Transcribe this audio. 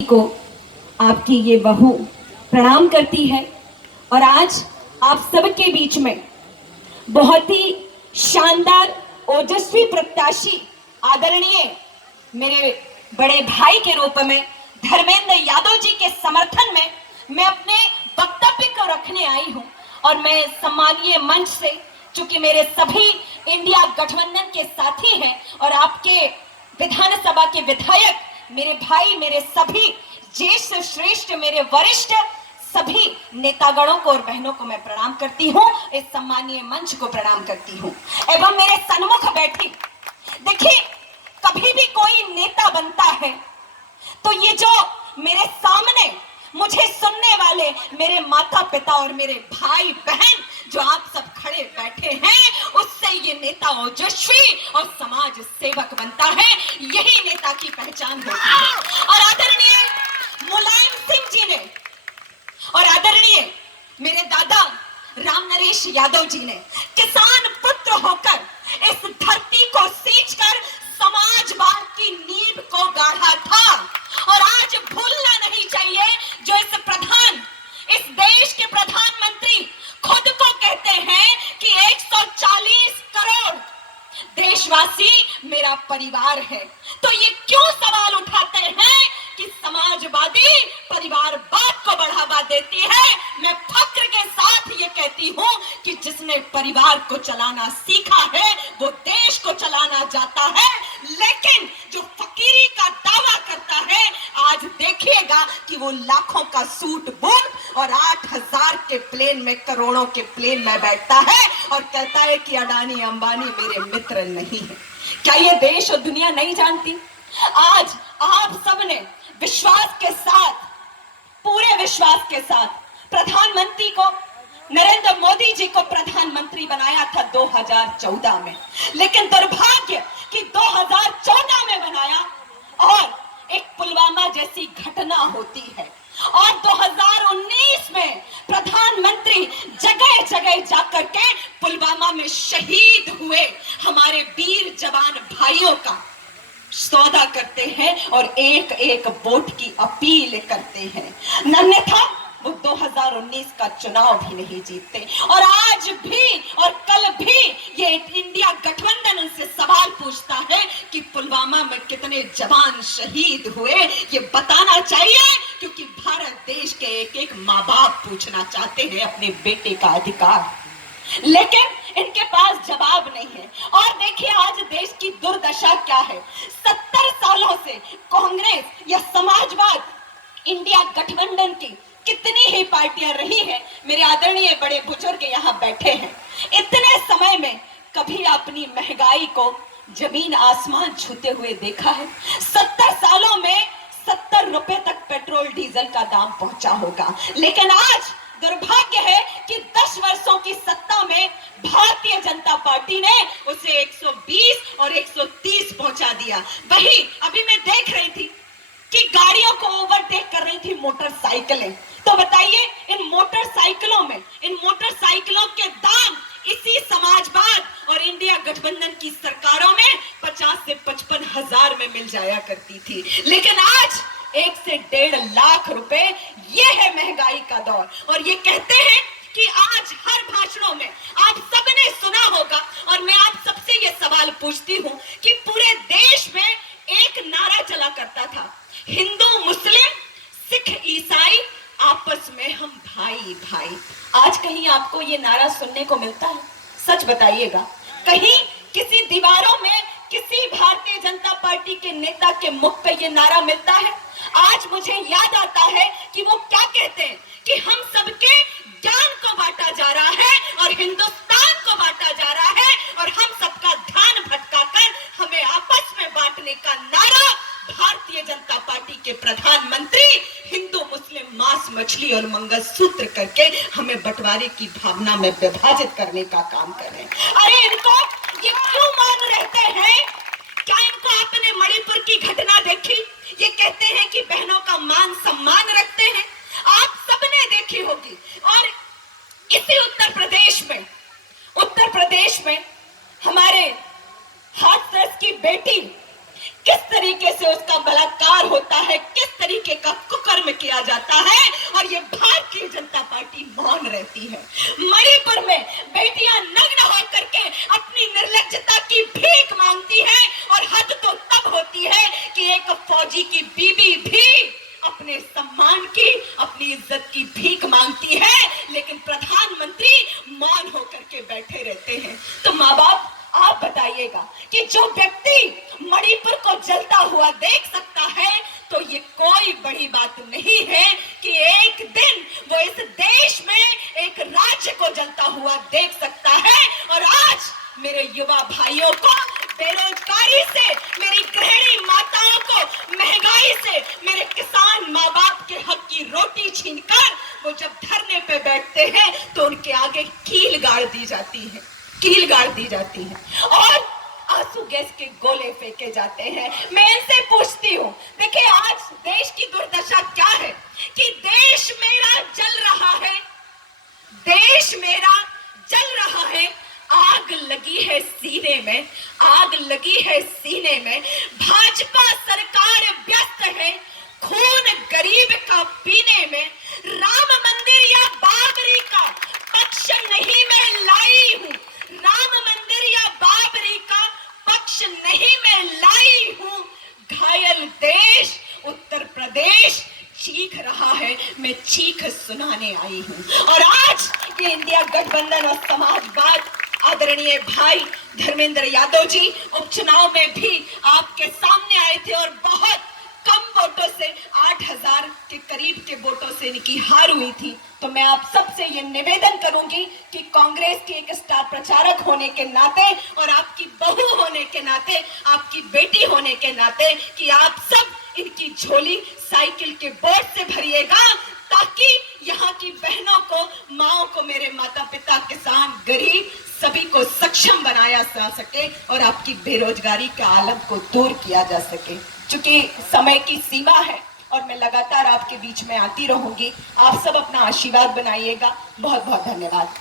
को आपकी ये बहू प्रणाम करती है और आज आप सबके बीच में बहुत ही शानदार ओजस्वी प्रत्याशी आदरणीय मेरे बड़े भाई के रूप में धर्मेंद्र यादव जी के समर्थन में मैं अपने वक्तव्य को रखने आई हूं। और मैं सम्मानीय मंच से, चूंकि मेरे सभी इंडिया गठबंधन के साथी हैं और आपके विधानसभा के विधायक मेरे भाई, मेरे सभी ज्येष्ठ श्रेष्ठ, मेरे वरिष्ठ सभी नेतागणों को और बहनों को मैं प्रणाम करती हूँ। इस सम्मानीय मंच को प्रणाम करती हूँ एवं मेरे सन्मुख बैठी, देखिए कभी भी कोई नेता बनता है तो ये जो मेरे सामने मुझे सुनने वाले मेरे माता पिता और मेरे भाई बहन जो आप सब खड़े बैठे हैं, उससे ये नेता ओजस्वी और समाज सेवक बनता है। यही नेता की पहचान होती है। और आदरणीय मुलायम सिंह जी ने और आदरणीय मेरे दादा राम नरेश यादव जी ने किसान पुत्र होकर इस धरती को सींचकर समाजवाद की नींव को गाढ़ा था। और आज भूलना नहीं चाहिए जो इस देश के प्रधानमंत्री खुद को कहते हैं कि 140 करोड़ देशवासी मेरा परिवार है, तो ये क्यों सवाल उठाते हैं कि समाजवादी परिवारवाद को बढ़ावा देती है। मैं फक्र के साथ ये कहती हूँ कि जिसने परिवार को चलाना सीखा है वो देश को चलाना जाता है, लेकिन जो फकीरी का दावा करता है, आज देखिएगा कि वो लाखों का सूट बूट और 8,000 के प्लेन में, करोड़ों के प्लेन में बैठता है और कहता है कि अडानी अंबानी मेरे मित्र नहीं है। क्या ये देश और दुनिया नहीं जानती? आज आप सबने विश्वास के साथ, पूरे विश्वास के साथ प्रधानमंत्री को, नरेंद्र मोदी जी को प्रधानमंत्री बनाया था 2014 में, लेकिन दुर्भाग्य कि 2014 में बनाया और एक पुलवामा जैसी घटना होती है और 2019 में प्रधानमंत्री जगह जगह जाकर के पुलवामा में शहीद हुए हमारे वीर जवान भाइयों का सौदा करते हैं और एक एक वोट की अपील करते हैं, अन्यथा वो 2019 का चुनाव भी नहीं जीतते। और आज भी और कल भी ये इंडिया गठबंधन उनसे सवाल पूछता है कि पुलवामा में कितने जवान शहीद हुए, ये बताना चाहिए, क्योंकि भारत देश के एक एक माँ बाप पूछना चाहते हैं अपने बेटे का अधिकार, लेकिन इनके पास जवाब नहीं है। और देखिए आज देश की दुर्दशा क्या है। 70 सालों से कांग्रेस या समाजवाद, इंडिया गठबंधन की कितनी ही पार्टियां रही हैं, मेरे आदरणीय बड़े बुजुर्ग यहाँ बैठे हैं, इतने समय में कभी अपनी महंगाई को जमीन आसमान छूते हुए देखा है? 70 सालों में 70 रुपए तक पेट्रोल डीजल का दाम पहुंचा होगा, लेकिन आज दुर्भाग्य है कि 10 वर्षों की सत्ता में भारतीय जनता पार्टी ने उसे 120 और 130 पहुंचा दिया। वही अभी मैं देख रही थी कि गाड़ियों को ओवरटेक कर रही थी मोटरसाइकिलें, तो बताइए इन मोटरसाइकिलों के दाम इसी समाजवाद और इंडिया गठबंधन की सरकारों में 50 से 55 हजार में मिल जाया करती थी, लेकिन आज 1 से 1.5 लाख रुपए, ये है महंगाई का दौर। और ये कहते हैं कि आज हर भाषणों में आप सबने सुना होगा, और मैं आप सबसे ये सवाल पूछती हूं कि पूरे देश में एक नारा चला करता था, हिंदू मुस्लिम सिख ईसाई आपस में हम भाई भाई। आज कहीं आपको ये नारा सुनने को मिलता है? सच बताइएगा, कहीं किसी दीवारों में किसी भारतीय जनता पार्टी के नेता के मुख पे ये नारा मिलता है? आज मुझे याद आता है कि वो क्या कहते हैं कि हम सबके ज्ञान को बांटा जा रहा है और हिंदुस्तान को बांटा जा रहा है और हम सबका ध्यान भटकाकर हमें आपस में बांटने का नारा भारतीय जनता पार्टी के प्रधानमंत्री हिंदू मुस्लिम मांस मछली और मंगलसूत्र करके हमें बंटवारे की भावना में विभाजित करने का काम कर रहे हैं। अरे इनको ये क्यों मान रहते हैं? क्या इनको आपने मणिपुर की घटना देखी? ये कहते हैं कि बहनों का मान सम्मान रखते हैं, आप सबने देखी होगी। और इसी उत्तर प्रदेश में हमारे हाथरस की बेटी, किस तरीके से उसका बलात्कार होता है, किस तरीके का कुकर्म किया जाता है और ये भारतीय जनता पार्टी मौन रहती है। मणिपुर में बेटियां नग्न होकर के अपनी निर्लज्जता की भीख मांगती है और हद तो तब होती है कि एक फौजी की बीबी भी अपने सम्मान की, अपनी इज्जत की भीख मांगती है, लेकिन प्रधानमंत्री मौन होकर के बैठे रहते हैं। तो माँ बाप आप बताइएगा कि जो व्यक्ति मणिपुर को जलता हुआ देख सकता है तो ये कोई बड़ी बात नहीं है कि एक दिन वो इस देश में एक राज्य को जलता हुआ देख सकता है। और आज मेरे युवा भाइयों को बेरोजगारी से, मेरी गृहिणी माताओं को महंगाई से, मेरे किसान माँ बाप के हक की रोटी छीनकर वो जब धरने पे बैठते हैं तो उनके आगे कील गाड़ दी जाती है, कील गाड़ दी जाती है और आंसू गैस के गोले फेंके जाते हैं। मैं इनसे पूछती हूँ, देखिए आज देश की दुर्दशा क्या है कि देश मेरा जल रहा है, देश मेरा जल रहा है, आग लगी है सीने में, आग लगी है सीने में। भाजपा सरकार व्यस्त है खून गरीब का पीने में। राम मंदिर या बाबरी का पक्ष नहीं मैं लाई हूं, राम मंदिर या बाबरी का पक्ष नहीं मैं लाई हूं। घायल देश उत्तर प्रदेश चीख रहा है, मैं चीख सुनाने आई हूं। और आज ये इंडिया गठबंधन और समाजवाद आदरणीय भाई धर्मेंद्र यादव जी उपचुनाव में भी आपके सामने आए थे और बहुत कम वोटों से 8,000 के करीब के वोटों से इनकी हार हुई थी। तो मैं आप सबसे ये निवेदन करूंगी कि कांग्रेस की एक स्टार प्रचारक होने के नाते और आपकी बहू होने के नाते, आपकी बेटी होने के नाते, कि आप सब इनकी झोली साइकिल के बोझ से भरिएगा ताकि यहाँ की बहनों को, माओ को, मेरे माता पिता, किसान, गरीब सभी को सक्षम बनाया जा सके और आपकी बेरोजगारी के आलम को दूर किया जा सके। चूंकि समय की सीमा है और मैं लगातार आपके बीच में आती रहूंगी, आप सब अपना आशीर्वाद बनाइएगा। बहुत बहुत धन्यवाद।